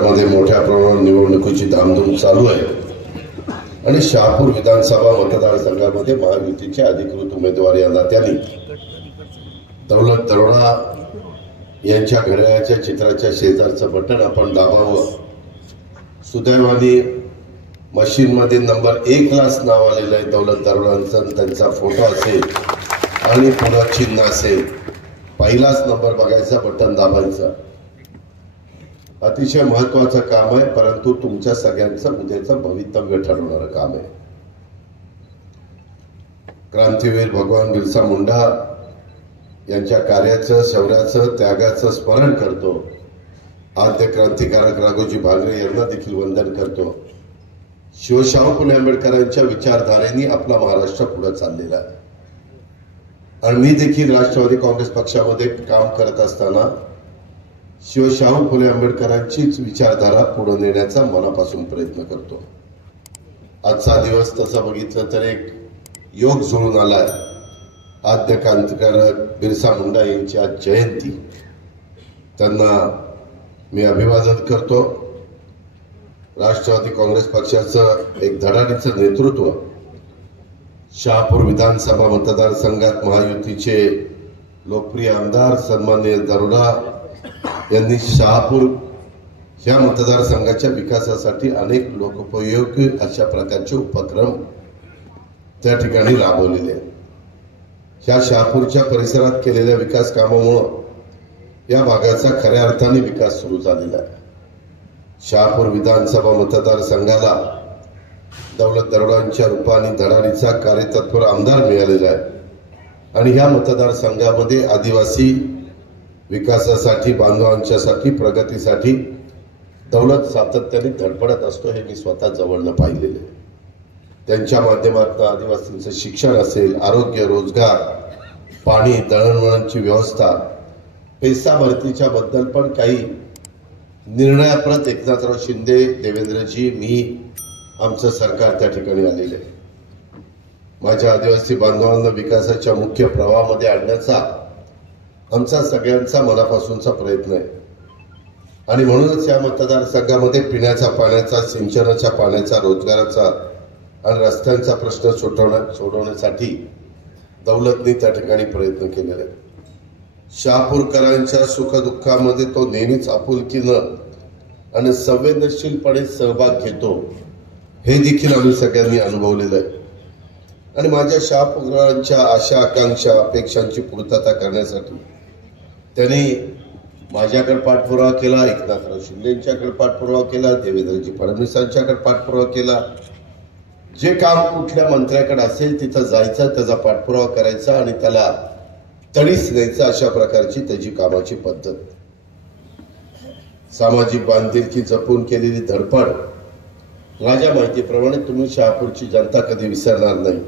मध्ये मोठ्या प्रमाणात निवडणुकीची धामधूम चालू आहे आणि शहापूर विधानसभा मतदारसंघामध्ये महायुतीचे अधिकृत उमेदवार या नात्याने दौलत दरोडा यांच्या घड्याळाच्या चित्राच्या शेजारचं बटन आपण दाबावं. सुदैवाने मशीन मध्ये नंबर 1 लाच नाव आलेलं आहे दौलत दरोडांचं. त्यांचा फोटो असेल आणि पुढं चिन्ह असेल. पहिलाच नंबर बघायचा, बटन दाबायचा. अतिशय महत्वाचं काम आहे, परंतु तुमच्या सगळ्यांचं उद्याचं भवितव्य ठरवणारं काम आहे. क्रांतीवीर भगवान बिरसा मुंडा यांच्या कार्याचं, शौर्याचं, त्यागाचं स्मरण करतो. आद्य क्रांतिकारक राघोजी भांगरे यांना देखील वंदन करतो. शिवशाहू फुले आंबेडकरांच्या विचारधारेने आपला महाराष्ट्र पुढे चाललेला आहे आणि मी देखील राष्ट्रवादी काँग्रेस पक्षामध्ये काम करत असताना शिवशाहू फुले आंबेडकरांचीच विचारधारा पुढे नेण्याचा मनापासून प्रयत्न करतो. आजचा दिवस तसा बघितलं तर एक योग जुळून आलाय. आद्य क्रांतिकारक बिरसा मुंडा यांची आज जयंती. त्यांना मी अभिवादन करतो. राष्ट्रवादी काँग्रेस पक्षाचं एक धडाडीचं नेतृत्व शहापूर विधानसभा मतदारसंघात महायुतीचे लोकप्रिय आमदार सन्माननीय दरोडा यांनी शहापूर ह्या मतदारसंघाच्या विकासासाठी अनेक लोकोपयोगी अशा प्रकारचे उपक्रम त्या ठिकाणी राबवलेले आहेत. ह्या शहापूरच्या परिसरात केलेल्या विकास कामामुळे या भागाचा खऱ्या अर्थाने विकास सुरू झालेला आहे. शहापूर विधानसभा मतदारसंघाला दौलत दरोडांच्या रूपाने धडाडीचा कार्यतत्पर आमदार मिळालेला आहे आणि ह्या मतदारसंघामध्ये आदिवासी विकासासाठी, बांधवांच्यासाठी, प्रगतीसाठी दौलत सातत्याने धडपडत असतो. हे मी स्वतः जवळनं पाहिलेले. त्यांच्या माध्यमातून आदिवासींचं शिक्षण असेल, आरोग्य, रोजगार, पाणी, दळणवळणची व्यवस्था, पैसा भरतीच्या बद्दल पण काही निर्णयाप्रत एकनाथराव शिंदे, देवेंद्रजी, मी, आमचं सरकार त्या ठिकाणी आलेले. माझ्या आदिवासी बांधवांना विकासाच्या मुख्य प्रवाहामध्ये आणण्याचा आमचा सगळ्यांचा मनापासूनचा प्रयत्न आहे आणि म्हणूनच या मतदारसंघामध्ये पिण्याच्या पाण्याचा, सिंचनाच्या पाण्याचा, रोजगाराचा आणि रस्त्यांचा प्रश्न सोडवण्यासाठी दौलतने त्या ठिकाणी प्रयत्न केलेले आहेत. शहापूरकरांच्या सुखदुःखामध्ये तो नेहमीच आपुलकीनं आणि संवेदनशीलपणे सहभाग घेतो. हे देखील आम्ही सगळ्यांनी अनुभवलेलं आहे आणि माझ्या शहापूरकरांच्या आशा, आकांक्षा, अपेक्षांची पूर्तता करण्यासाठी त्यांनी माझ्याकडे पाठपुरावा केला, एकनाथराव शिंदेंच्याकडे पाठपुरावा केला, देवेंद्रजी फडणवीसांच्याकडे पाठपुरावा केला. जे काम कुठल्या मंत्र्याकडे असेल तिथं जायचं, त्याचा पाठपुरावा करायचा आणि त्याला तडीस द्यायचं. अशा प्रकारची त्याची कामाची पद्धत. सामाजिक बांधिलकी जपून केलेली धडपड. माझ्या माहितीप्रमाणे तुम्ही शहापूरची जनता कधी विसरणार नाही.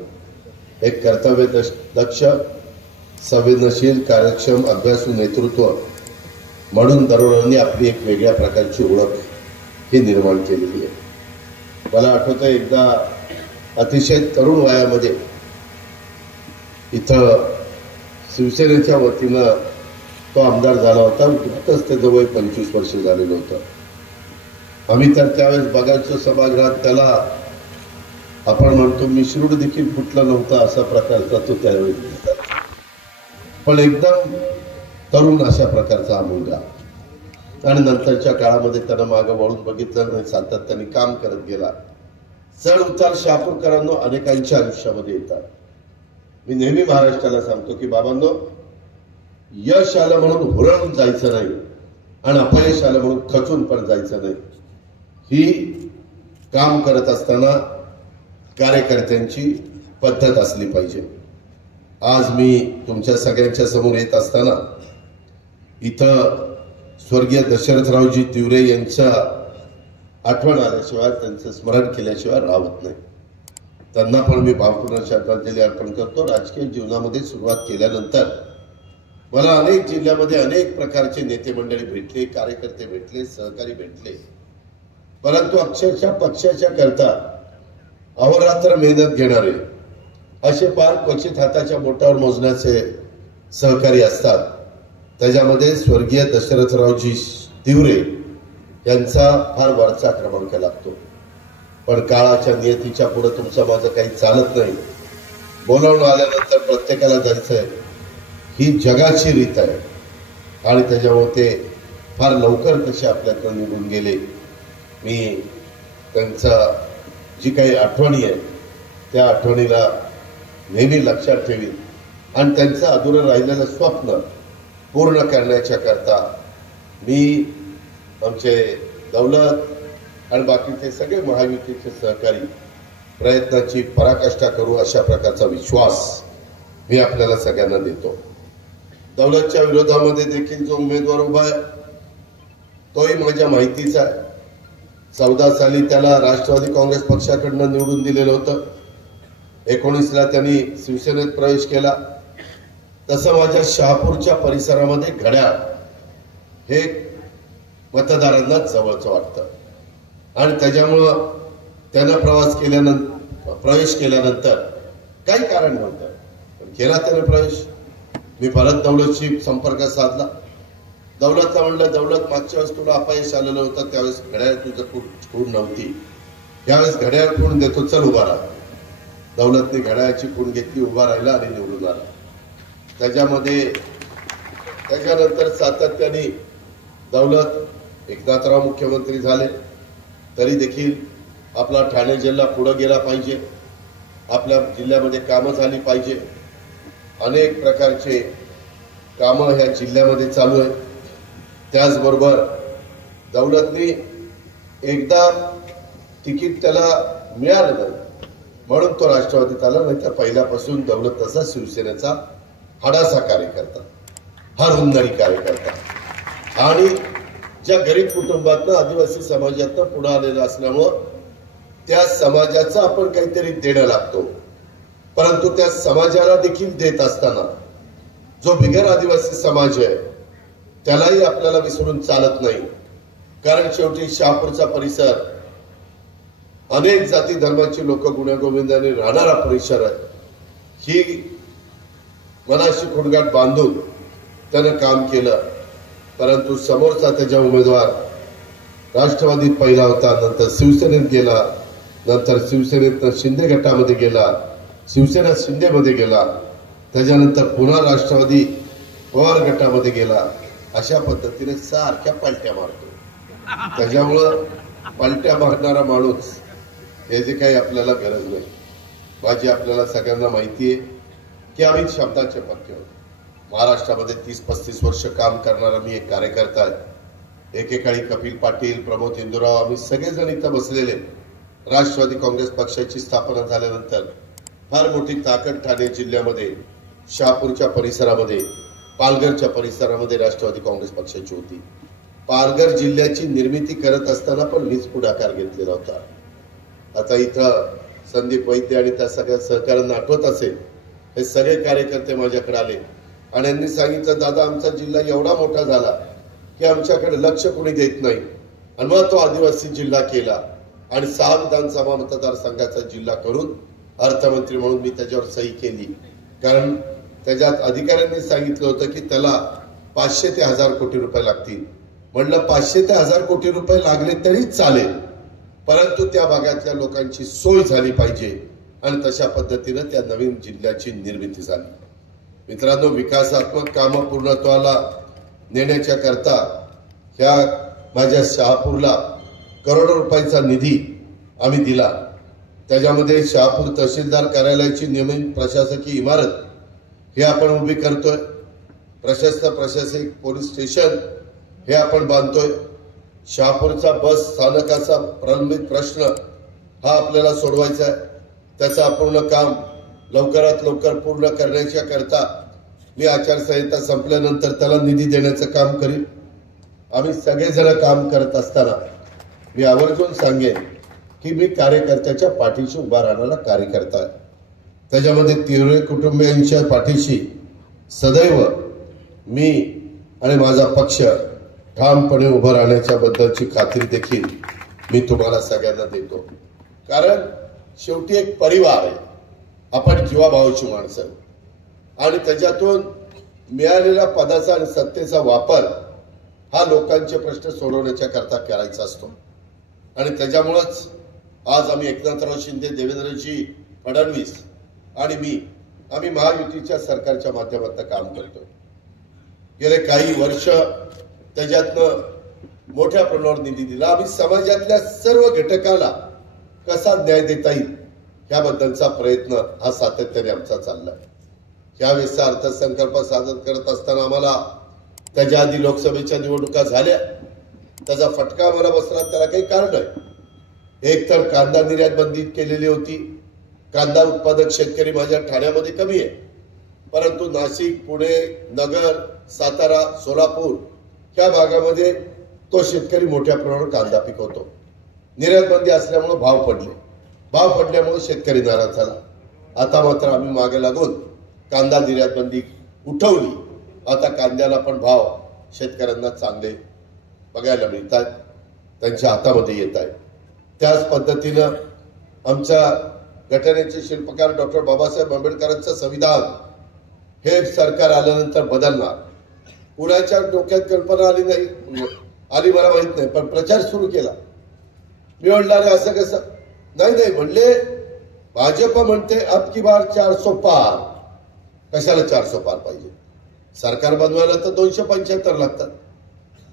एक कर्तव्य दक्ष, संवेदनशील, कार्यक्षम, अभ्यासू नेतृत्व म्हणून दरोडांनी आपली एक वेगळ्या प्रकारची ओळख ही निर्माण केलेली आहे. मला आठवतं एकदा अतिशय तरुण वयामध्ये इथं शिवसेनेच्या वतीनं तो आमदार झाला होता. नुकतंच त्याचं वय 25 वर्ष झालेलं होतं. आम्ही तर त्यावेळेस बघायचो सभागृहात. त्याला आपण म्हणतो मिश्रूड देखील फुटलं नव्हतं असा प्रकारचा तो त्यावेळेस दिसला. पण एकदम तरुण अशा प्रकारचा हा मुलगा. आणि नंतरच्या काळामध्ये त्यानं मागं वळून बघितलं नाही, सातत्याने काम करत गेला. चढ उतार शहापूरकरांनो अनेकांच्या आयुष्यामध्ये येतात. मी नेहमी महाराष्ट्राला सांगतो की बाबांनो, यश आलं म्हणून हुरळून जायचं नाही आणि अपयश आलं म्हणून खचून पण जायचं नाही. ही काम करत असताना कार्यकर्त्यांची पद्धत असली पाहिजे. आज मी तुमच्या सगळ्यांच्या समोर येत असताना इथं स्वर्गीय दशरथरावजी तिवरे यांच्या आठवण आल्याशिवाय, त्यांचं स्मरण केल्याशिवाय राहत नाही. त्यांना पण मी भावपूर्ण श्रद्धांजली अर्पण करतो. राजकीय जीवनामध्ये सुरुवात केल्यानंतर मला अनेक जिल्ह्यामध्ये अनेक प्रकारचे नेते मंडळी भेटले, कार्यकर्ते भेटले, सहकारी भेटले. परंतु अक्षरशः पक्षाच्या करता अहोरात्र मेहनत घेणारे असे फार क्वचित हाताच्या बोटावर मोजण्याचे सहकारी असतात. त्याच्यामध्ये स्वर्गीय दशरथरावजी तिवरे यांचा फार वरचा क्रमांक लागतो, पण काळाच्या नियतीच्या पुढे तुमचं माझं काही चालत नाही. बोलावून आल्यानंतर प्रत्येकाला जायचंय ही जगाची रीत आहे आणि त्याच्यामुळे ते फार लवकर तसे आपल्याकडे निघून गेले. मी त्यांचा जी काही आठवणी आहे त्या आठवणीला नेहमी लक्षात ठेवीन आणि त्यांचं अधुरं राहिलेलं स्वप्न पूर्ण करण्याच्या करता मी आमचे दौलत आणि बाकीचे सगळे महायुतीचे सहकारी प्रयत्नाची पराकाष्ठा करू अशा प्रकारचा विश्वास मी आपल्याला सगळ्यांना देतो. दौलतच्या विरोधामध्ये देखील जो उमेदवार उभा आहे तोही माझ्या माहितीचा आहे. 14 साली त्याला राष्ट्रवादी काँग्रेस पक्षाकडनं निवडून दिलेलं होतं. 19ला त्यांनी शिवसेनेत प्रवेश केला. तसं माझ्या शहापूरच्या परिसरामध्ये घड्याळ हे मतदारांना जवळचं वाटतं आणि त्याच्यामुळं त्यानं प्रवेश केल्यानंतर काही कारण नव्हतं, पण केला त्याने प्रवेश. मी परत दौलतशी संपर्क साधला. दौलतला म्हणलं, दौलत मागच्या वेळेस तुला अपयश आलेलं होतं, त्यावेळेस घड्याळ तुझं खूण नव्हती, त्यावेळेस घड्याळ खूण देतो, चल उभा राहा. दौलतने घड्याळाची खूण घेतली, उभा राहिला आणि निवडून आला. त्याच्यानंतर सातत्याने दौलत एकनाथराव मुख्यमंत्री झाले तरी देखील आपला ठाणे जिल्हा पुढे गेला पाहिजे, आपल्या जिल्ह्यामध्ये कामं झाली पाहिजे. अनेक प्रकारचे कामं ह्या जिल्ह्यामध्ये चालू आहेत. त्याचबरोबर दौलतने एकदा तिकीट त्याला मिळालं नाही म्हणून तो राष्ट्रवादीत आला, नाही तर पहिल्यापासून दौलत तसा शिवसेनेचा हाडाचा कार्यकर्ता, हा रुंदारी कार्यकर्ता आणि ज्या गरीब कुटुंबातनं आदिवासी समाजातनं पुढे आलेला असल्यामुळं त्या समाजाचं आपण काहीतरी देणं लागतो. परंतु त्या समाजाला देखील देत असताना जो बिगर आदिवासी समाज आहे त्यालाही आपल्याला विसरून चालत नाही. कारण शेवटी शहापूरचा परिसर अनेक जाती धर्माची लोक गुण्यागोविंदाने राहणारा परिसर आहे. ही मनाशी खुणगाठ बांधून त्यानं काम केलं. परंतु समोरचा त्याचा उमेदवार राष्ट्रवादीत पहिला होता, नंतर शिवसेनेत गेला, नंतर शिवसेनेत शिंदे गटामध्ये गेला, शिवसेना शिंदेमध्ये गेला, त्याच्यानंतर पुन्हा राष्ट्रवादी पवार गटामध्ये गेला. अशा पद्धतीने सारख्या पलट्या मारतो. त्याच्यामुळं पलट्या मारणारा माणूस हे जे काही आपल्याला गरज नाही. माझी आपल्याला सगळ्यांना माहिती आहे की आम्ही शब्दाचे पक्के होतो. महाराष्ट्रामध्ये 30-35 वर्ष काम करणारा मी एक कार्यकर्ता आहे. एकेकाळी कपिल पाटील, प्रमोद हिंदुराव, आम्ही सगळेजण इथं बसलेले. राष्ट्रवादी काँग्रेस पक्षाची स्थापना झाल्यानंतर फार मोठी ताकद ठाणे जिल्ह्यामध्ये, शहापूरच्या परिसरामध्ये, पालघरच्या परिसरामध्ये राष्ट्रवादी काँग्रेस पक्षाची होती. पालघर जिल्ह्याची निर्मिती करत असताना पण मीच पुढाकार घेतलेला होता. आता इथं संदीप वैद्य आणि त्या सगळ्या सहकार्यांना आठवत असेल, हे सगळे कार्यकर्ते माझ्याकडे आले आणि यांनी सांगितलं, दादा आमचा जिल्हा एवढा मोठा झाला की आमच्याकडे लक्ष कोणी देत नाही. आणि मग तो आदिवासी जिल्हा केला आणि 6 विधानसभा मतदारसंघाचा जिल्हा करून अर्थमंत्री म्हणून मी त्याच्यावर सही केली. कारण त्याच्यात अधिकाऱ्यांनी सांगितलं होतं की त्याला 500 ते 1000 कोटी रुपये लागतील. म्हणलं 500 ते 1000 कोटी रुपये लागले तरी चालेल, परंतु त्या भागातल्या लोकांची सोय झाली पाहिजे आणि तशा पद्धतीने त्या नवीन जिल्ह्याची निर्मिती झाली. मित्रांनो, विकासात्मक कामं पूर्णत्वाला नेण्याच्या करता ह्या माझ्या शहापूरला करोडो रुपयाचा निधी आम्ही दिला. त्याच्यामध्ये शहापूर तहसीलदार कार्यालयाची नवीन प्रशासकीय इमारत हे आपण उभी करतोय. प्रशासकीय पोलीस स्टेशन हे आपण बांधतोय. शहापूरचा बस स्थानकाचा प्रलंबित प्रश्न हा आपल्याला सोडवायचा आहे. त्याचं अपूर्ण काम लवकरात लवकर पूर्ण करण्याच्या करता मी आचारसंहिता संपल्यानंतर त्याला निधी देण्याचं काम करीन. आम्ही सगळेजण काम करत असताना मी आवर्जून सांगेन की मी कार्यकर्त्याच्या पाठीशी उभा राहणारा कार्यकर्ता आहे. त्याच्यामध्ये तिवरे कुटुंबियांच्या पाठीशी सदैव मी आणि माझा पक्ष ठामपणे उभं राहण्याच्या बद्दलची खात्री देखील मी तुम्हाला सगळ्यांना देतो. कारण शेवटी एक परिवार आहे, आपण जीवाभावाची माणसं आणि त्याच्यातून मिळालेल्या पदाचा आणि सत्तेचा वापर हा लोकांचे प्रश्न सोडवण्याच्या करता करायचा असतो आणि त्याच्यामुळेच आज आम्ही एकनाथराव शिंदे, देवेंद्रजी फडणवीस आणि आम्ही महायुतीच्या सरकारच्या माध्यमातून काम करतो। गेले काही वर्ष त्याच्यातनं मोठ्या प्रमाणावर निधी दिला। आम्ही समाजातल्या सर्व घटकाला कसा न्याय देता येईल याबद्दलचा प्रयत्न हा सातत्याने आमचा चाललाय। यावेळेसचा अर्थसंकल्प सादर करत असताना आम्हाला त्याच्या आधी लोकसभेच्या निवडणुका झाल्या, त्याचा फटका आम्हाला बसला। त्याला काही कारण आहे। एक तर कांदा निर्यात बंदी केलेली होती। कांदा उत्पादक शेतकरी माझ्या ठाण्यामध्ये कमी आहे, परंतु नाशिक, पुणे, नगर, सातारा, सोलापूर या भागामध्ये तो शेतकरी मोठ्या प्रमाणावर कांदा पिकवतो। निर्यात बंदी असल्यामुळे भाव पडल्यामुळे शेतकरी नाराज झाला। आता मात्र आम्ही मागे लागून कांदा निर्यात बंदी उठवली। आता कांद्याला पण भाव शेतकऱ्यांना चांगले बघायला मिळतात, त्यांच्या हातामध्ये येत आहे। त्याच पद्धतीनं आमच्या घटनेचे शिल्पकार डॉक्टर बाबासाहेब आंबेडकरांचं संविधान हे सरकार आल्यानंतर बदलणार। कुणाच्या डोक्यात कल्पना आली मला माहित नाही, पण प्रचार सुरू केला। मी म्हणणार असं कसं नाही म्हणले, भाजप म्हणते अब की बार 400 पार। कशाला 400 पार पाहिजे? सरकार बनवायला तर 275 लागतात।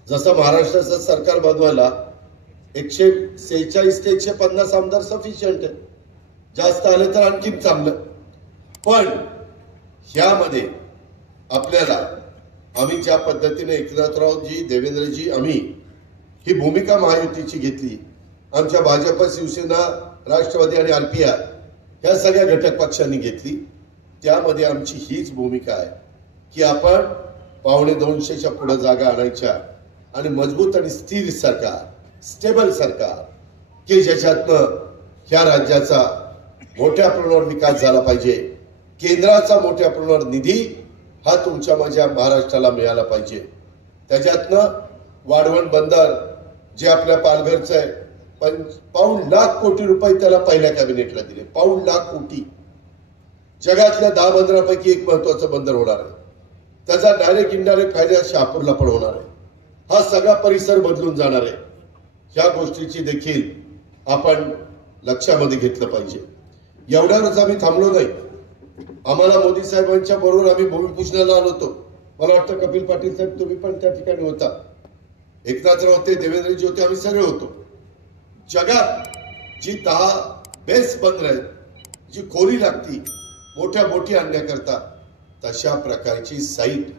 जसं महाराष्ट्राचं सरकार बनवायला 146 ते 150 आमदार सफिशियंट आहे। जास्त आले तर आणखी चांगलं, पण यामध्ये आपल्याला आम्ही ज्या पद्धतीने एकनाथरावजी, देवेंद्रजी, आम्ही ही भूमिका महायुतीची घेतली, आमच्या भाजप, शिवसेना, राष्ट्रवादी आणि आरपीआय या सगळ्या घटक पक्षांनी घेतली, त्यामध्ये आमची हीच भूमिका आहे की आपण 250च्या पुढे जागा आणायच्या आणि मजबूत आणि स्थिर सरकार, स्टेबल सरकार की ज्याच्यातनं ह्या राज्याचा मोठ्या प्रमाणावर विकास झाला पाहिजे। केंद्राचा मोठ्या प्रमाणावर निधी हा तुमच्या माझ्या महाराष्ट्राला मिळाला पाहिजे। त्याच्यातनं वाढवण बंदर जे आपल्या पालघरचं आहे, 5 लाख कोटी रुपये त्याला पहिल्या कॅबिनेटला दिले। 5 लाख कोटी। जगातल्या 10 बंदरापैकी एक महत्वाचं बंदर होणार आहे। त्याचा डायरेक्ट इनडायरेक्ट फायदा शहापूरला पण होणार आहे। हा सगळा परिसर बदलून जाणार आहे। या गोष्टीची देखील आपण लक्षामध्ये घेतलं पाहिजे। एवढ्यावरच आम्ही थांबलो नाही। आम्हाला मोदी साहेबांच्या बरोबर आम्ही भूमिपूजनाला आलो होतो। मला वाटतं कपिल पाटील साहेब तुम्ही पण त्या ठिकाणी होता, एकनाथराव होते, देवेंद्रजी होते, आम्ही सगळे होतो। जगात जी 10 बेस्ट बंदर आहेत, जी खोली लागती मोठ्या बोटी आणण्याकरता, तशा प्रकारची साईट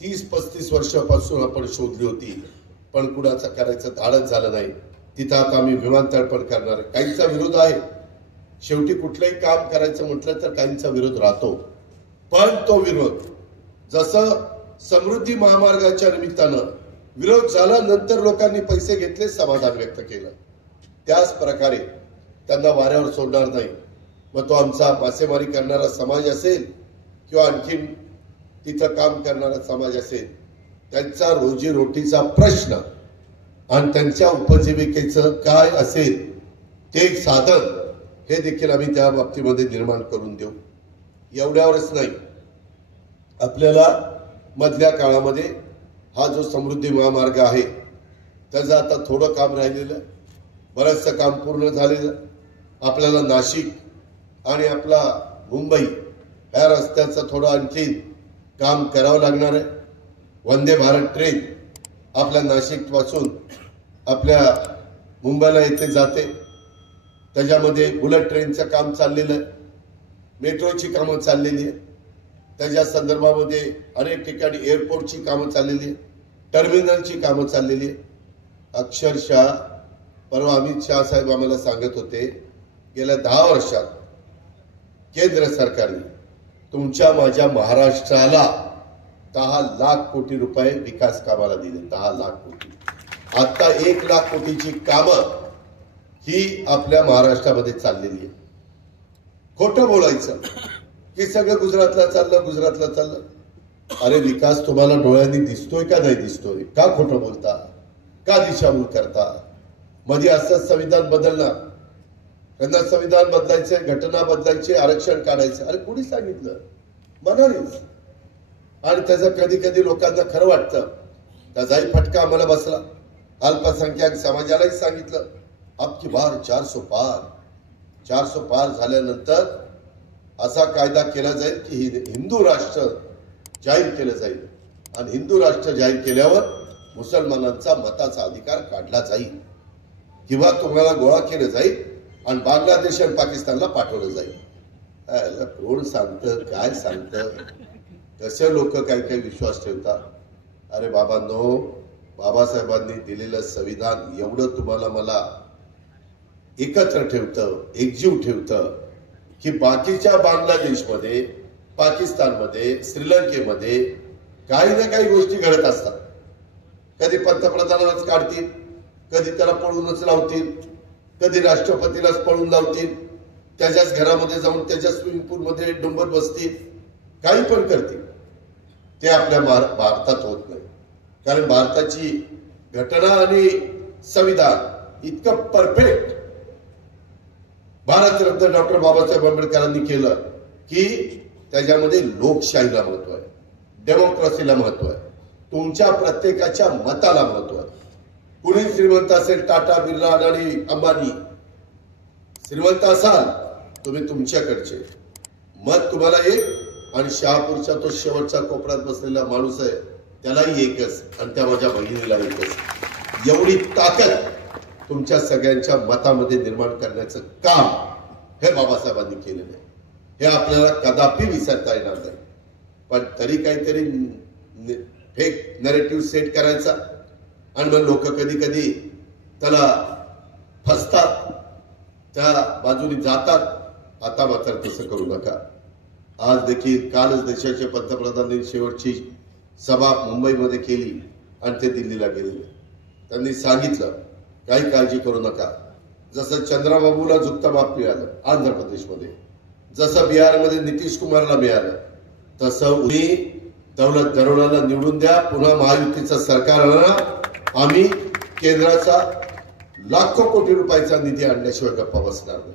30-35 वर्षापासून आपण शोधली होती, पण कुणाचं करायचं धाडस झालं नाही। तिथं आता आम्ही विमानतळ पण करणार आहे। काहींचा विरोध आहे, शेवटी कुठलंही काम करायचं म्हटलं तर काहींचा विरोध राहतो, पण तो विरोध जसं समृद्धी महामार्गाच्या निमित्तानं विरोध झाला, नंतर लोकांनी पैसे घेतले, समाधान व्यक्त केलं, त्याच प्रकारे त्यांना वाऱ्यावर सोडणार नाही। मग तो आमचा मासेमारी करणारा समाज असेल किंवा आणखीन तिथं काम करणारा समाज असेल, त्यांचा रोजीरोटीचा प्रश्न आणि त्यांच्या उपजीविकेचं काय असेल ते एक साधन हे देखील आम्ही त्या बाबतीमध्ये निर्माण करून देऊ। एवढ्यावरच नाही, आपल्याला मधल्या काळामध्ये हा जो समृद्धी महामार्ग आहे त्याचं आता थोडं काम राहिलेलं, बरंचसं काम पूर्ण झालेलं। आपल्याला नाशिक आणि आपला मुंबई या रस्त्याचं थोडं आणखी काम करावं लागणार आहे। वंदे भारत ट्रेन आपल्या नाशिक पासून आपल्या मुंबईला येथे जाते, त्याच्यामध्ये बुलेट ट्रेनचं काम चाललेलं आहे, मेट्रोची कामं चाललेली आहे, त्याच्या संदर्भामध्ये अनेक ठिकाणी एअरपोर्टची कामं चाललेली आहे, टर्मिनलची कामं चाललेली आहे। अक्षरशः परवा अमित शाह साहेब आम्हाला सांगत होते, गेल्या 10 वर्षात केंद्र सरकारने तुमच्या माझ्या महाराष्ट्राला 10 लाख कोटी रुपये विकास कामाला दिले। 10 लाख कोटी। आता 1 लाख कोटीची कामं ही आपल्या महाराष्ट्रामध्ये चाललेली आहे। खोटं बोलायचं की सगळं गुजरातला चाललं। अरे विकास तुम्हाला डोळ्यांनी दिसतोय का नाही दिसतोय? का खोटं बोलता? का दिशाभूल करता? मध्ये असं संविधान बदलणार, त्यांना संविधान बदलायचे, घटना बदलायचे, आरक्षण काढायचं। अरे कोणी सांगितलं? मनानेच। आणि त्याचं कधी कधी लोकांना खरं वाटतं, त्याचाही फटका आम्हाला बसला. अल्पसंख्याक समाजालाही सांगितलं अब की बार 400 पार झाल्यानंतर असा कायदा केला जाईल की हिंदू राष्ट्र जाहीर केलं जाईल आणि हिंदू राष्ट्र जाहीर केल्यावर मुसलमानांचा मताचा अधिकार काढला जाईल किंवा तुम्हाला गोळा केलं जाईल आणि बांगलादेश आणि पाकिस्तानला पाठवलं जाईल. कोण सांगतं, काय सांगतं, कसे लोक काही काही विश्वास ठेवतात. अरे बाबांनो, बाबासाहेबांनी दिलेलं संविधान एवढं तुम्हाला मला एकत्र ठेवतं, एकजीव ठेवतं की बाकीच्या बांगलादेशमध्ये, पाकिस्तानमध्ये, श्रीलंकेमध्ये काही ना काही गोष्टी घडत असतात. कधी पंतप्रधानालाच काढतील, कधी त्याला पळूनच लावतील, कधी राष्ट्रपतीलाच पळून लावतील, त्याच्याच घरामध्ये जाऊन त्याच्या स्विमिंग पूलमध्ये डुंबत बसतील, काही पण करतील. ते आपल्या भारतात होत नाही. कारण भारताची घटना आणि संविधान इतकं परफेक्ट भारतरत्न डॉक्टर बाबासाहेब आंबेडकरांनी केलं की त्याच्यामध्ये लोकशाहीला महत्व आहे, डेमोक्रेसीला महत्व आहे, तुमच्या प्रत्येकाच्या मताला महत्व आहे. कुणी श्रीमंत असेल, टाटा, बिर्ला, अडाणी, अंबानी, श्रीमंत असाल तुम्ही, तुमच्याकडचे मत तुम्हाला एक आणि शहापूरच्या तो शेवटच्या कोपऱ्यात बसलेला माणूस आहे त्यालाही एकच आणि त्या माझ्या बहिणीला एकच. एवढी ताकद तुमच्या सगळ्यांच्या मतामध्ये निर्माण करण्याचं काम हे बाबासाहेबांनी केलेलं आहे. हे आपल्याला कदापि विसरता येणार नाही. पण तरी काहीतरी फेक नरेटिव्ह सेट करायचा आणि मग लोक कधी कधी त्याला फसतात, त्या बाजूने जातात. आता मात्र तसं करू नका. आज देखील कालच देशाचे पंतप्रधानांनी शेवटची सभा मुंबईमध्ये केली आणि ते दिल्लीला गेलेले. त्यांनी सांगितलं काही काळजी करू नका. जसं चंद्राबाबूला झुकता माप मिळालं आंध्र प्रदेशमध्ये, जसं बिहारमध्ये नितीश कुमारला मिळालं, तसं उन्ही दौलत दरोडाला निवडून द्या. पुन्हा महायुतीचं सरकार आणणार. आम्ही केंद्राचा लाखो कोटी रुपयाचा निधी आणल्याशिवाय गप्पा बसणार नाही.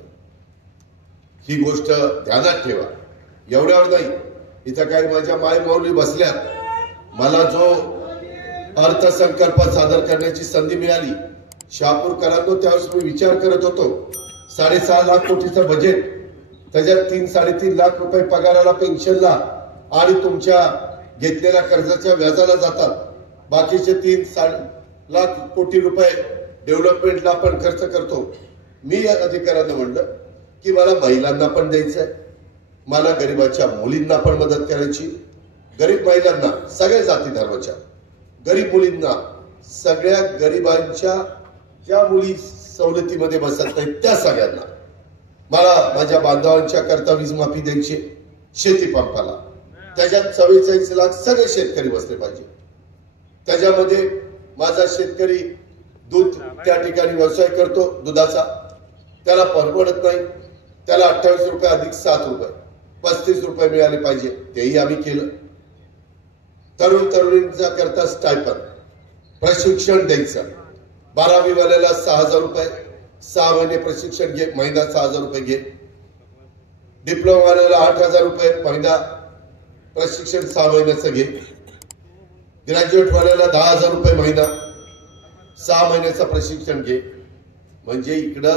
ही गोष्ट ध्यानात ठेवा. एवढ्यावर नाही, इथं काही माझ्या माय माऊली बसल्यात. मला जो अर्थसंकल्प सादर करण्याची संधी मिळाली शहापूरकरांनो, त्यावेळेस मी विचार करत होतो 6.5 लाख कोटीचं बजेट, त्याच्यात 3-3.5 लाख रुपये पगाराला, पेन्शनला आणि तुमच्या घेतलेल्या कर्जाच्या व्याजाला जातात. बाकीचे 3-4 लाख कोटी रुपये डेव्हलपमेंटला आपण खर्च करतो. मी या अधिकाऱ्यांना म्हणलं की मला महिलांना पण द्यायचंय, मला गरीबाच्या मुलींना पण मदत करायची. गरीब महिलांना, सगळ्या जाती धर्माच्या, गरीब मुलींना, सगळ्या गरिबांच्या ज्या मुली सवलतीमध्ये बसत नाहीत त्या सगळ्यांना, मला माझ्या बांधवांच्या करता वीज माफी द्यायची, शेती पंपाला, त्याच्यात 44 लाख सगळे शेतकरी बसले पाहिजे. त्याच्यामध्ये माझा शेतकरी दूध त्या ठिकाणी व्यवसाय करतो दुधाचा, त्याला परवडत नाही, त्याला 28 रुपये अधिक 7 रुपये 35 रुपये मिळाले पाहिजे, तेही आम्ही केलं. तरुण तरुणींचा करता स्टायपन, प्रशिक्षण द्यायचं. 12वी वाल्याला 6,000 रुपये, 6 महिने प्रशिक्षण घे, महिना 6,000 रुपये घे. डिप्लोमा वाल्याला 8,000 रुपये महिना प्रशिक्षण 6 महिन्याचं घे. ग्रॅज्युएट वाल्याला 10,000 रुपये महिना 6 महिन्याचं प्रशिक्षण घे. म्हणजे इकडं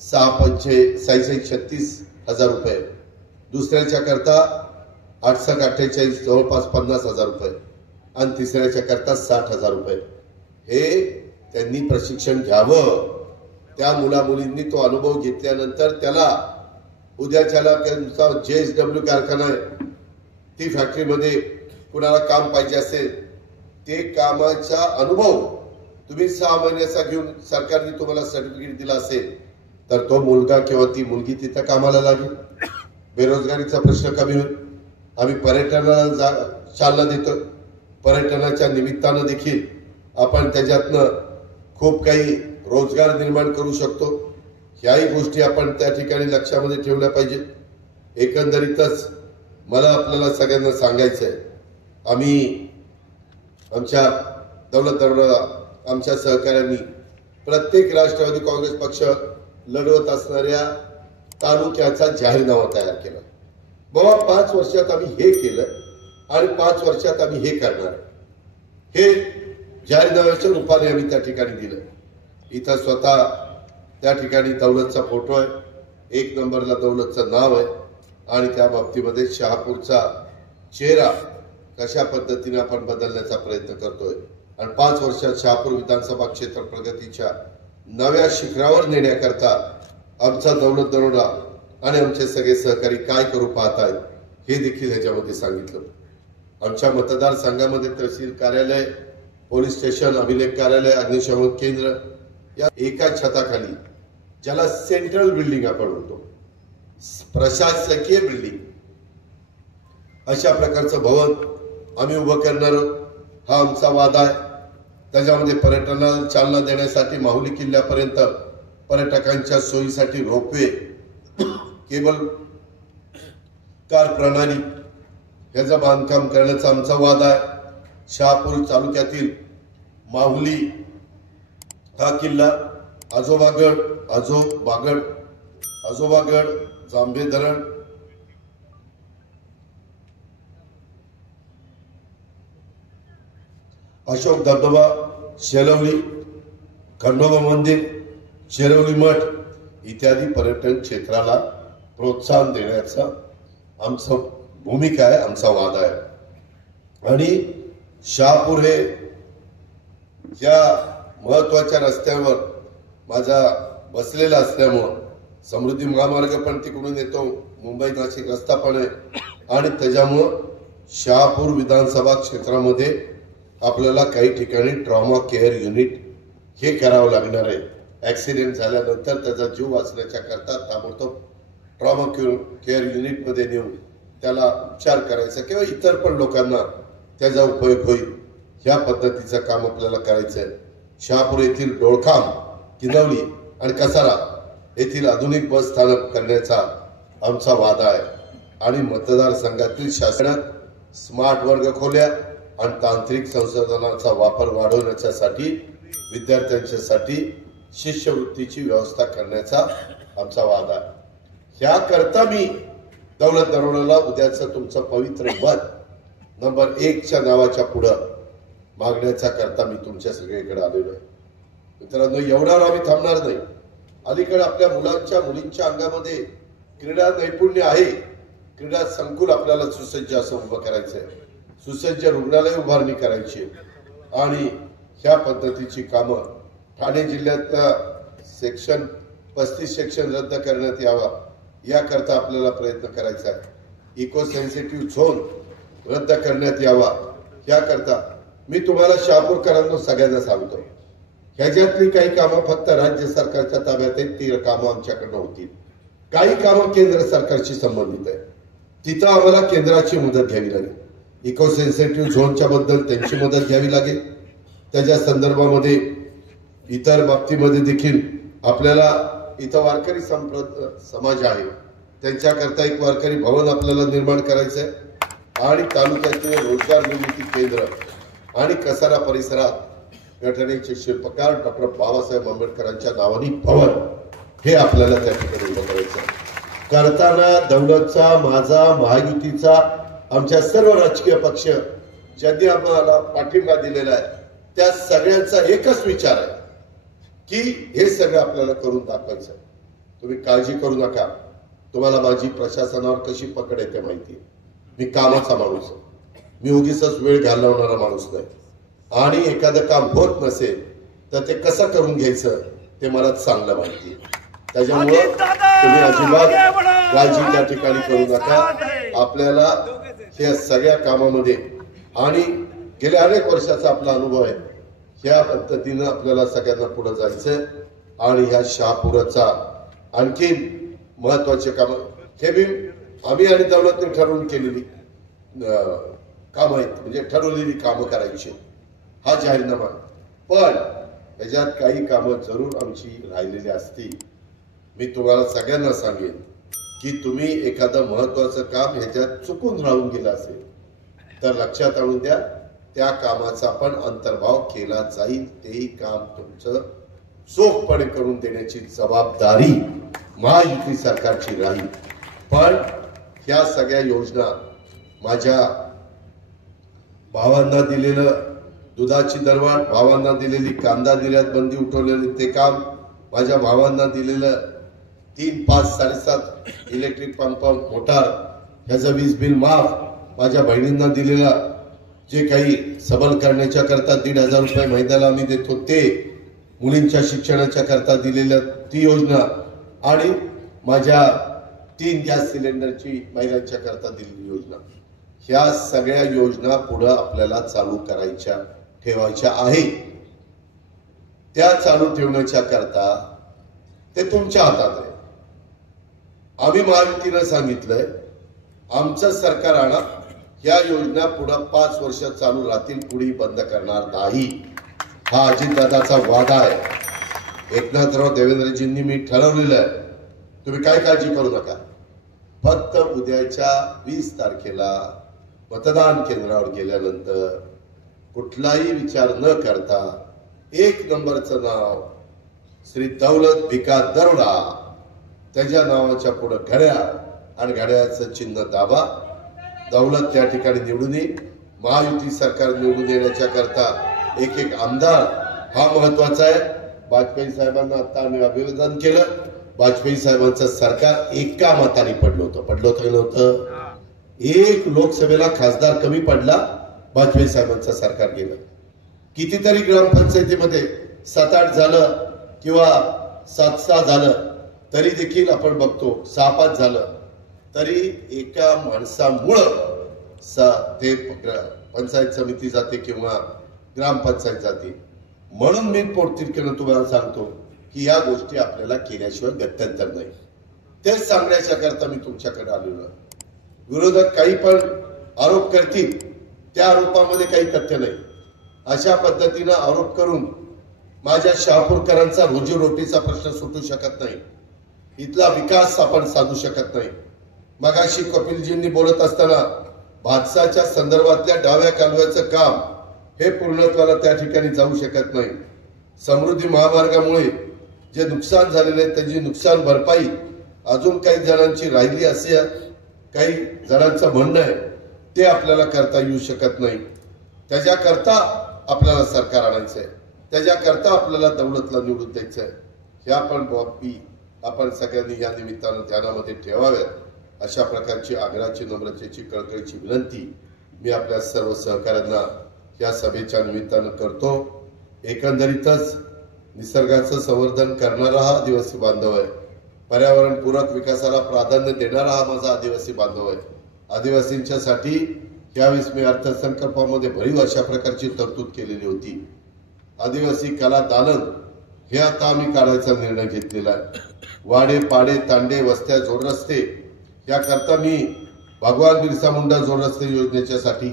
36,000 रुपये, दुसऱ्याच्या करता 68-48 जवळपास 50,000 रुपये आणि तिसऱ्याच्या करता 60,000 रुपये. हे त्यांनी प्रशिक्षण घ्यावं. त्या मुला मुलींनी तो अनुभव घेतल्यानंतर त्याला उद्याच्याला JSW कारखाना आहे, ती फॅक्टरीमध्ये कुणाला काम पाहिजे असेल, ते कामाचा अनुभव तुम्ही 6 महिन्याचा घेऊन सरकारने तुम्हाला सर्टिफिकेट दिला असेल तर तो मुलगा किंवा ती मुलगी तिथं कामाला लागेल. बेरोजगारीचा प्रश्न कमी होईल. आम्ही पर्यटनाला चालना देतो. पर्यटनाच्या निमित्तानं देखील आपण त्याच्यातनं खूप काही रोजगार निर्माण करू शकतो. ह्याही गोष्टी आपण त्या ठिकाणी लक्षामध्ये ठेवल्या पाहिजे. एकंदरीतच मला आपल्याला सगळ्यांना सांगायचं आहे, आम्ही आमच्या दौलत दरोडा, आमच्या सहकार्यांनी प्रत्येक राष्ट्रवादी काँग्रेस पक्ष लढवत असणाऱ्या तालुक्याचा जाहीरनामा तयार केला. बाबा 5 वर्षात आम्ही हे केलं आणि 5 वर्षात आम्ही हे करणार. हे जाहीरनाम्याच्या रूपाने आम्ही त्या ठिकाणी दिलं। इथं स्वतः त्या ठिकाणी दौलतचा फोटो आहे, 1 नंबरला दौलतचं नाव आहे आणि त्या बाबतीमध्ये शहापूरचा चेहरा कशा पद्धतीने आपण बदलण्याचा प्रयत्न करतोय आणि 5 वर्षात शहापूर विधानसभा क्षेत्र प्रगतीच्या नव्या शिखरावर नेण्याकरता आमचा दौलत दरोडा आणि आमचे सगळे सहकारी काय करू पाहतायत हे देखील ह्याच्यामध्ये सांगितलं। आमच्या मतदारसंघामध्ये तहसील कार्यालय, पोलीस स्टेशन, अभिलेख कार्यालय, अग्निशमन केंद्र या एका छताखाली, ज्याला सेंट्रल बिल्डिंग आपण म्हणतो, प्रशासकीय बिल्डिंग, अशा प्रकारचं भवन आम्ही उभं करणार आहोत। हा आमचा वादा आहे। त्याच्यामध्ये पर्यटनाला चालना देण्यासाठी माहुली किल्ल्यापर्यंत पर्यटकांच्या सोयीसाठी रोपवे, केबल कार प्रणाली याचं बांधकाम करण्याचा आमचा वादा आहे। शहापूर तालुक्यातील माहुली हा किल्ला, आजोबागड, जांभे धरण, अशोक धबधबा, शेलवली, खंडोबा मंदिर, शेरवली मठ इत्यादी पर्यटन क्षेत्राला प्रोत्साहन देण्याचा आमचा भूमिका आहे, आमचा वादा आहे। आणि शहापूर हे या महत्वाच्या रस्त्यावर माझा बसलेला असल्यामुळे समृद्धी महामार्ग पण तिकडून येतो, मुंबई नाशिक रस्ता पण आहे आणि त्याच्यामुळं शहापूर विधानसभा क्षेत्रामध्ये आपल्याला काही ठिकाणी ट्रॉमा केअर युनिट हे करावं लागणार आहे। ऍक्सिडेंट झाल्यानंतर त्याचा जीव वाचण्याच्या करता ताबडतोब ट्रॉमा केअर युनिट मध्ये नेऊन त्याला उपचार करायचा किंवा इतर पण लोकांना त्याचा उपयोग होईल, ह्या पद्धतीचं काम आपल्याला करायचं आहे। शहापूर येथील डोळखाम, किनवली आणि कसारा येथील आधुनिक बस स्थानक करण्याचा आमचा वादा आहे आणि मतदारसंघातील शासनात स्मार्ट वर्ग खोल्या आणि तांत्रिक संसाधनांचा वापर वाढवण्यासाठी विद्यार्थ्यांच्यासाठी शिष्यवृत्तीची व्यवस्था करण्याचा आमचा वादा आहे। ह्याकरता मी दौलत दरोडाला उद्याचं तुमचं पवित्र मत नंबर 1च्या नावाच्या पुढं मागण्याचा करता मी तुमच्या सगळीकडे आलेलो आहे। मित्रांनो, एवढ्यावर आम्ही थांबणार नाही। अलीकडे आपल्या मुलींच्या अंगामध्ये क्रीडा नैपुण्य आहे। क्रीडा संकुल आपल्याला सुसज्ज असं उभं करायचं आहे, सुसज्ज रुग्णालय उभारणी करायची आणि ह्या पद्धतीची कामं ठाणे जिल्ह्यातला सेक्शन 35 सेक्शन रद्द करण्यात यावा याकरता आपल्याला प्रयत्न करायचा आहे। इको सेन्सिटिव्ह झोन रद्द करण्यात यावा याकरता मी तुम्हाला शहापूरकरांना सगळ्यांना सांगतो, ह्याच्यातली काही कामं फक्त राज्य सरकारच्या ताब्यात आहेत, ती कामं आमच्याकडनं होतील। काही कामं केंद्र सरकारशी संबंधित आहे, तिथं आम्हाला केंद्राची मदत घ्यावी लागेल। इको सेन्सिटिव्ह झोनच्या बद्दल त्यांची मदत घ्यावी लागेल। त्याच्या संदर्भामध्ये इतर बाबतीमध्ये देखील आपल्याला इथं वारकरी समाज आहे, त्यांच्याकरता एक वारकरी भवन आपल्याला निर्माण करायचं आहे आणि तालुक्यातील रोजगार निर्मिती केंद्र आणि कसारा परिसरात घटनेचे शिल्पकार डॉक्टर बाबासाहेब आंबेडकरांच्या नावाने भवन हे आपल्याला त्या ठिकाणी उभं करायचं आहे। करताना दौलतचा, माझा, महायुतीचा, आमच्या सर्व राजकीय पक्ष ज्यांनी आम्हाला पाठिंबा दिलेला आहे त्या सगळ्यांचा एकच विचार आहे की हे सगळं आपल्याला करून दाखवायचं आहे। तुम्ही काळजी करू नका, तुम्हाला माझी प्रशासनावर कशी पकड येते माहिती आहे। मी कामाचा माणूस आहे, मी उगीचच वेळ घालवणारा माणूस नाही आणि एखादं काम होत नसेल तर ते कसं करून घ्यायचं ते मला चांगलं माहिती आहे। त्याच्यामुळे तुम्ही अजिबात काळजी त्या ठिकाणी करू नका। आपल्याला या सगळ्या कामामध्ये आणि गेल्या अनेक वर्षाचा आपला अनुभव आहे, ह्या पद्धतीनं आपल्याला सगळ्यांना पुढे जायचंय आणि ह्या शहापुराचा आणखी महत्वाचे काम हे बी आम्ही आणि दौलतने ठरवून केलेली कामं आहेत, म्हणजे ठरवलेली कामं करायची, हा जाहीरनामा। पण याच्यात काही कामं जरूर आमची राहिलेली असतील। मी तुम्हाला सगळ्यांना सांगेन की तुम्ही एखादं महत्वाचं काम ह्याच्यात चुकून राहून गेलं असेल तर लक्षात आणून द्या, त्या कामाचा पण अंतर्भाव केला जाईल। तेही काम तुमचं चोखपणे करून देण्याची जबाबदारी महायुती सरकारची राहील। पण ह्या सगळ्या योजना माझ्या भावांना दिलेलं दुधाची दरवाढ, भावांना दिलेली कांदा निर्यात बंदी उठवलेली ते काम, माझ्या भावांना दिलेलं 3, 5, 7.5 इलेक्ट्रिक पंप मोटार ह्याचं वीज बिल माफ, माझ्या बहिणींना दिलेला जे काही सबल करण्याच्या करता 1,500 रुपये महिन्याला आम्ही देतो ते, मुलींच्या शिक्षणाच्या करता दिलेल्या ती योजना आणि माझ्या 3 गॅस सिलेंडरची महिलांच्या करता दिलेली योजना, ह्या सगळ्या योजना पुढे आपल्याला चालू करायच्या ठेवायच्या आहे. त्या चालू ठेवण्याच्या करता ते तुमच्या हातात आहे. आम्ही महायुतीनं सांगितलंय आमचं सरकार आणा, या योजना पुढे 5 वर्ष चालू राहतील, पुढे बंद करणार नाही. हा अजितदादाचा वादा आहे. एकनाथराव देवेंद्रजींनी मी ठरवलेलं आहे, तुम्ही काय काळजी करू नका. फक्त उद्याच्या 20 तारखेला मतदान केंद्रावर गेल्यानंतर कुठलाही विचार न करता 1 नंबरचं नाव श्री दौलत भिका दरोडा, त्याच्या नावाच्या पुढे घड्याळ आणि घड्याळाचं चिन्ह दाबा. दौलत त्या ठिकाणी निवडून येईल. महायुती सरकार निवडून येण्याच्या करता एक आमदार हा महत्वाचा आहे. वाजपेयी साहेबांना आता आम्ही अभिवादन केलं. वाजपेयी साहेबांचं सरकार एका मताने पडलं होतं नव्हतं. एक लोकसभेला खासदार कमी पडला, वाजपेयी साहेबांचं सरकार गेलं. कितीतरी ग्रामपंचायतीमध्ये 7-8 झालं किंवा 7-6 झालं तरी देखील आपण बघतो 6-5 झालं तरी एका माणसामुळं ते पंचायत समिती जाते किंवा ग्रामपंचायत जाते. म्हणून मी पोटतिडकीनं तुम्हाला सांगतो की या गोष्टी आपल्याला केल्याशिवाय गत्यंतर नाही. तेच सांगण्याच्या करता मी तुमच्याकडे आलेलो आहे. विरोधक काही पण आरोप करतील, त्या आरोपामध्ये काही तथ्य नाही. अशा पद्धतीनं आरोप करून माझ्या शहापूरकरांचा रोजीरोटीचा प्रश्न सुटू शकत नाही. इथला विकास आपण साधू शकत नाही. मगाशी कपिलजींनी बोलत असताना भातसाच्या संदर्भातल्या डाव्या कालव्याचं काम हे पूर्णत्वाला त्या ठिकाणी जाऊ शकत नाही. समृद्धी महामार्गामुळे जे नुकसान झालेले आहे त्याची नुकसान भरपाई अजून काही जणांची राहिली असे काही जणांचं म्हणणं आहे, ते आपल्याला करता येऊ शकत नाही. त्याच्याकरता आपल्याला सरकार आणायचं आहे, त्याच्याकरता आपल्याला दौलतला निवडून द्यायचं आहे. ह्या पण बाबी आपण सगळ्यांनी या निमित्तानं ध्यानामध्ये ठेवाव्यात. अशा प्रकारची आग्रहाची, नम्रतेची, कळकळीची विनंती मी आपल्या सर्व सहकाऱ्यांना या सभेच्या निमित्तानं करतो. एकंदरीतच निसर्गाचं संवर्धन करणारा हा आदिवासी बांधव आहे. पर्यावरणपूरक विकासाला प्राधान्य देणारा हा माझा आदिवासी बांधव आहे. आदिवासींच्यासाठी यावेळेस मी अर्थसंकल्पामध्ये भरीव अशा प्रकारची तरतूद केलेली होती. आदिवासी कला दालन हे आता आम्ही काढायचा निर्णय घेतलेला आहे. वाडे, पाडे, तांडे, वस्त्या, जोडरस्ते याकरता मी भगवान बिरसा मुंडा जोडरस्ते योजनेच्यासाठी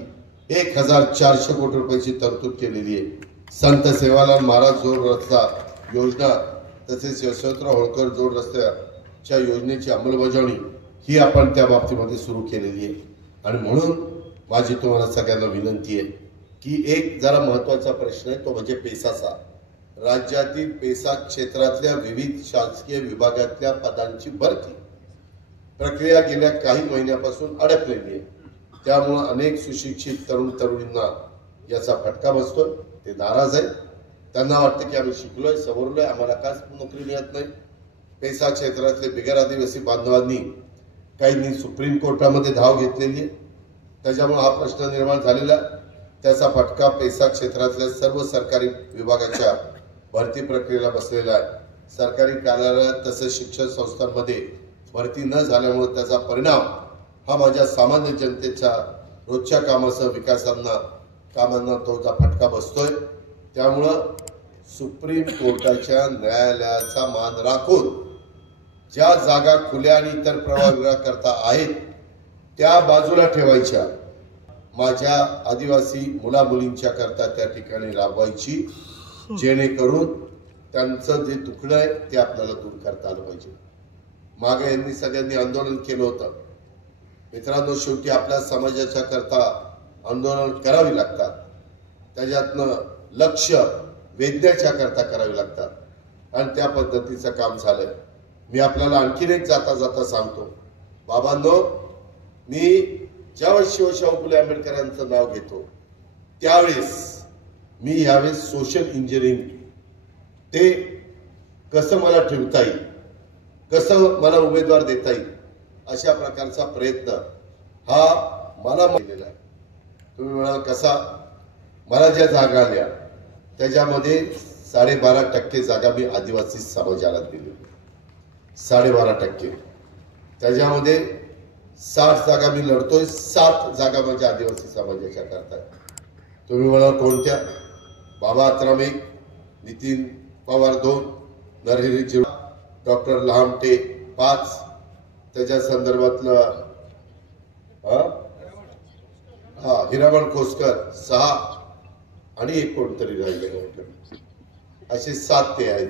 1,400 कोटी रुपयाची तरतूद केलेली आहे. संत सेवालाल महाराज जोड रस्ता योजना तसेच यशवंतराव होळकर जोड रस्त्याच्या योजनेची अंमलबजावणी ही आपण त्या बाबतीमध्ये सुरू केलेली आहे. आणि म्हणून माझी तुम्हाला सगळ्यांना विनंती आहे की एक जरा महत्वाचा प्रश्न आहे, तो म्हणजे पेसाचा. राज्यातील पेसा क्षेत्रातल्या विविध शासकीय विभागातल्या पदांची भरती प्रक्रिया गेल्या काही महिन्यापासून अडकलेली आहे. त्यामुळे अनेक सुशिक्षित तरुण तरुणींना याचा फटका बसतोय. ते नाराज आहेत. त्यांना वाटतं की आम्ही शिकलोय, सवरलोय, आम्हाला काच नोकरी मिळत नाही. पेसा क्षेत्रातले बिगर आदिवासी बांधवांनी काहींनी सुप्रीम कोर्टामध्ये धाव घेतलेली आहे. त्याच्यामुळे हा प्रश्न निर्माण झालेला. त्याचा फटका पेसा क्षेत्रातल्या सर्व सरकारी विभागाच्या भरती प्रक्रियेला बसलेला आहे. सरकारी कार्यालयात तसेच शिक्षण संस्थांमध्ये भरती न झाल्यामुळे त्याचा परिणाम हा माझ्या सामान्य जनतेच्या रोजच्या कामासह कामांना तोचा फटका बसतोय. त्यामुळं सुप्रीम कोर्टाच्या न्यायालयाचा मान राखून ज्या जागा खुल्या आणि इतर प्रवाह करता आहेत त्या बाजूला ठेवायच्या, माझ्या आदिवासी मुला मुलींच्या करता त्या ठिकाणी राबवायची, जेणेकरून त्यांचं जे दुखणं आहे ते आपल्याला दूर करता आलं पाहिजे. मागे यांनी सगळ्यांनी आंदोलन केलं होतं. मित्रांनो, शेवटी आपल्या समाजाच्या करता आंदोलन करावी लागतात. त्याच्यातनं लक्ष वेधण्याच्या करता करावी लागतात आणि त्या पद्धतीचं काम झालंय. मी आपल्याला आणखीन एक जाता जाता सांगतो, बाबांनो, मी ज्यावेळेस शिवशाहू फुले आंबेडकरांचं नाव घेतो त्यावेळेस मी यावेळेस सोशल इंजिनिअरिंग ते कसं मला ठेवता येईल, कसं मला उमेदवार देता येईल, अशा प्रकारचा प्रयत्न हा मला केलेला आहे. तुम्ही म्हणाल कसा? मला ज्या जागा आल्या त्याच्यामध्ये 12.5% जागा मी आदिवासी समाजाला दिली. 12.5%. त्याच्यामध्ये 60 जागा मी लढतोय, 7 जागा माझ्या आदिवासी समाजाच्या करता. तुम्ही म्हणाल कोणत्या? बाबा आत्राम 1, नितीन पवार 2, नरहरी झिरवाळ, डॉक्टर लहामटे 5, त्याच्या संदर्भातलं हिरामण खोसकर 6 आणि एक कोणतरी राहिले, असे 7 ते आहेत.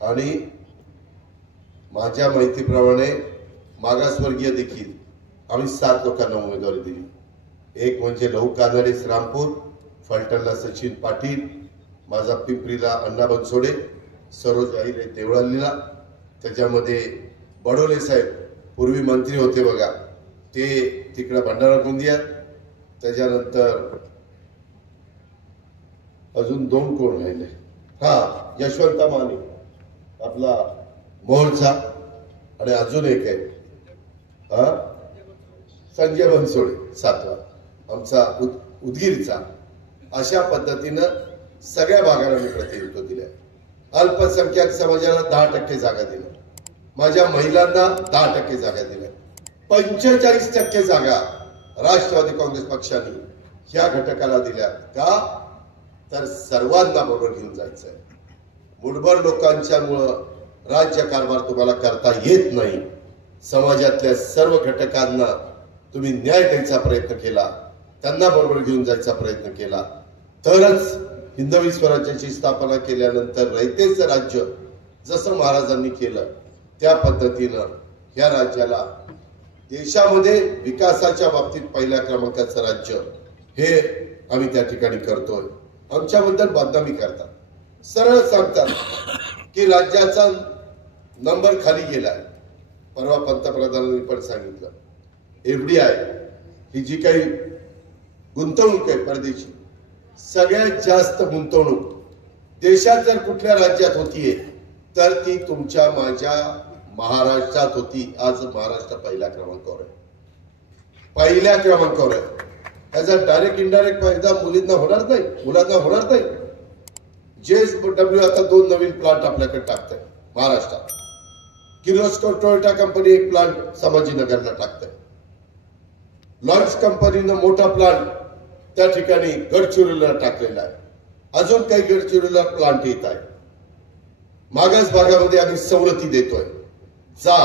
आणि माझ्या माहितीप्रमाणे मागासवर्गीय देखील आम्ही 7 लोकांना उमेदवारी दिली. एक म्हणजे लहू कानडे श्रामपूर, फलटणला सचिन पाटील, माझा पिंपरीला अण्णा बनसोडे, सरोज अहिरे देवळालीला, त्याच्यामध्ये बडोले साहेब पूर्वी मंत्री होते बघा, ते तिकडे भंडारा गोंदियात. त्याच्यानंतर अजून 2 कोण राहिले, यशवंत माने आपला मोहरचा, आणि अजून एक आहे संजय बनसोडे 7वा आमचा उदगीरचा. अशा पद्धतीनं सगळ्या भागाला मी प्रतिनिधित्व दिलंय. अल्पसंख्याक समाजाला 10% जागा दिल्या, माझ्या महिलांना 10% जागा दिल्या, 45% जागा राष्ट्रवादी काँग्रेस पक्षाने या घटकाला दिल्या. का? तर सर्वांना बरोबर घेऊन जायचंय. मुठभर लोकांच्यामुळं राज्य कारभार तुम्हाला करता येत नाही. समाजातल्या सर्व घटकांना तुम्ही न्याय द्यायचा प्रयत्न केला, त्यांना बरोबर घेऊन जायचा प्रयत्न केला, तरच हिंदवी स्वराज्याची स्थापना केल्यानंतर रयतेचं राज्य जसं महाराजांनी केलं त्या पद्धतीनं या राज्याला देशामध्ये विकासाच्या बाबतीत पहिल्या क्रमांकाचं राज्य हे आम्ही त्या ठिकाणी करतोय. आमच्याबद्दल बदनामी करतात, सरळ सांगतात की राज्याचा नंबर खाली गेलाय. परवा पंतप्रधानांनी पण सांगितलं, FDI ही जी काही गुंतवणूक आहे परदेशी, सगळ्यात जास्त गुंतवणूक देशात जर कुठल्या राज्यात होतीये तर ती तुमच्या माझ्या महाराष्ट्रात होती. आज महाराष्ट्र पहिल्या क्रमांकावर आहे, पहिल्या क्रमांकावर आहे. त्याचा डायरेक्ट इनडायरेक्ट फायदा मुलांना होणार नाही. JSW आता 2 नवीन प्लांट आपल्याकडे टाकतंय महाराष्ट्रात. किर्लोस्कर टोयोटा कंपनी एक प्लांट संभाजीनगरला टाकतंय. लॉन्च कंपनीनं मोठा प्लांट त्या ठिकाणी गडचिरोलीला टाकलेला आहे. अजून काही गडचिरोलीला प्लांट येत आहे. मागास भागामध्ये आम्ही सवलती देतोय. जा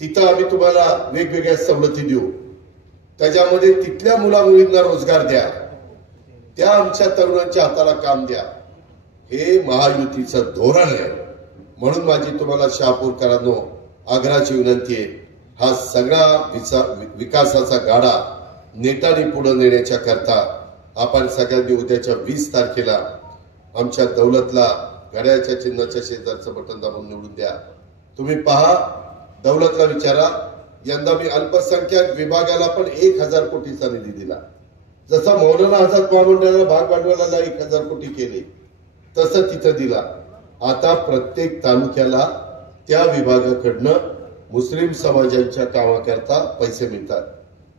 तिथं आम्ही तुम्हाला वेगवेगळ्या सवलती देऊ, त्याच्यामध्ये तिथल्या मुलामुलींना रोजगार द्या, त्या आमच्या तरुणांच्या हाताला काम द्या. हे महायुतीचं धोरण आहे. म्हणून माझी तुम्हाला शहापूरकरांनो आग्रहाची विनंती आहे, हा सगळा विकासाचा गाडा नेटाने पुढे नेण्याच्या करता आपण सगळ्यांनी उद्याच्या 20 तारखेला आमच्या दौलतला घड्याळ्याच्या चिन्हाच्या शेजारचं बटन दाबून निवडून द्या. तुम्ही पहा, दौलतला विचारा, यंदा मी अल्पसंख्याक विभागाला पण 1000 कोटीचा निधी दिला. जसा मौलाना आझाद महामंडळाला भाग भांडवलाला 1000 कोटी केले तसं तिथं दिला. आता प्रत्येक तालुक्याला त्या विभागाकडनं मुस्लिम समाजाच्या कामाकरता पैसे मिळतात.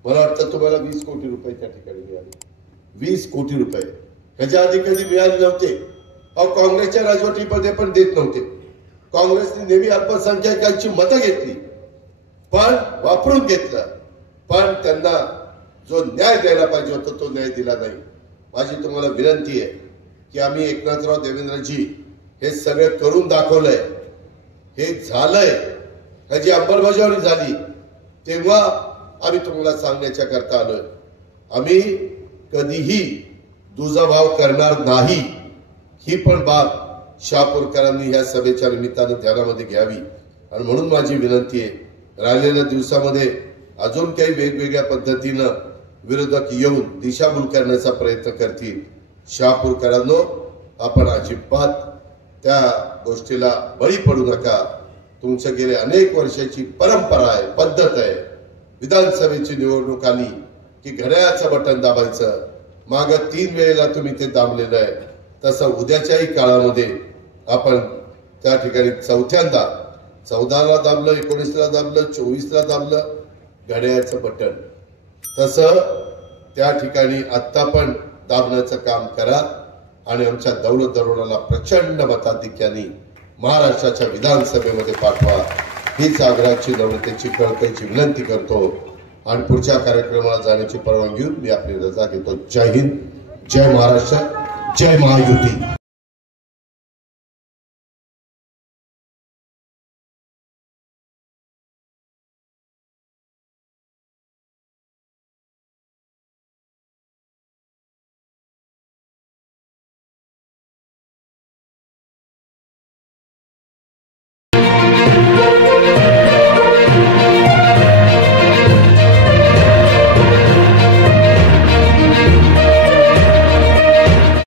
मला वाटतं तुम्हाला 20 कोटी रुपये त्या ठिकाणी मिळाले. 20 कोटी रुपये ह्याच्या आधी कधी मिळाले नव्हते. काँग्रेसच्या राजवटीमध्ये पण देत नव्हते. काँग्रेसने नेहमी अल्पसंख्याकांची मतं घेतली, पण वापरून घेतलं, पण त्यांना जो न्याय द्यायला पाहिजे होता तो न्याय दिला नाही. माझी तुम्हाला विनंती आहे की आम्ही एकनाथराव देवेंद्रजी हे सगळे करून दाखवलंय, हे झालंय, ह्याची अंमलबजावणी झाली, तेव्हा आम्ही तुम्हाला सांगण्याच्या करता आलोय. आम्ही कधीही दुजाभाव करणार नाही, ही पण बाब शहापूरकरांनी या सभेच्या निमित्तानं ध्यानामध्ये घ्यावी. आणि म्हणून माझी विनंती आहे, राहिलेल्या दिवसामध्ये अजून काही वेगवेगळ्या पद्धतीनं विरोधक येऊन दिशाभूल करण्याचा प्रयत्न करतील. शहापूरकरांनो, आपण अजिबात त्या गोष्टीला बळी पडू नका. तुमचं गेले अनेक वर्षाची परंपरा आहे, पद्धत आहे. विधानसभेची निवडणूक आली की घड्याळाचं बटन दाबायचं, माग 3 वेळेला तुम्ही ते दाबलेलं आहे, तसं उद्याच्याही काळामध्ये आपण त्या ठिकाणी चौथ्यांदा 14ला दाबलं, 19ला दाबलं, 24ला दाबलं घड्याळाचं बटन, तसं त्या ठिकाणी आत्ता पण दाबण्याचं काम करा आणि आमच्या दौलत दरोडाला प्रचंड मताधिक्याने महाराष्ट्राच्या विधानसभेमध्ये पाठवा हीच आग्रहाची नम्रतेची कळकळीची विनंती करतो आणि पुढच्या कार्यक्रमाला जाण्याची परवानगी घेऊन मी आपली रजा घेतो. जय हिंद, जय महाराष्ट्र, जय महायुती.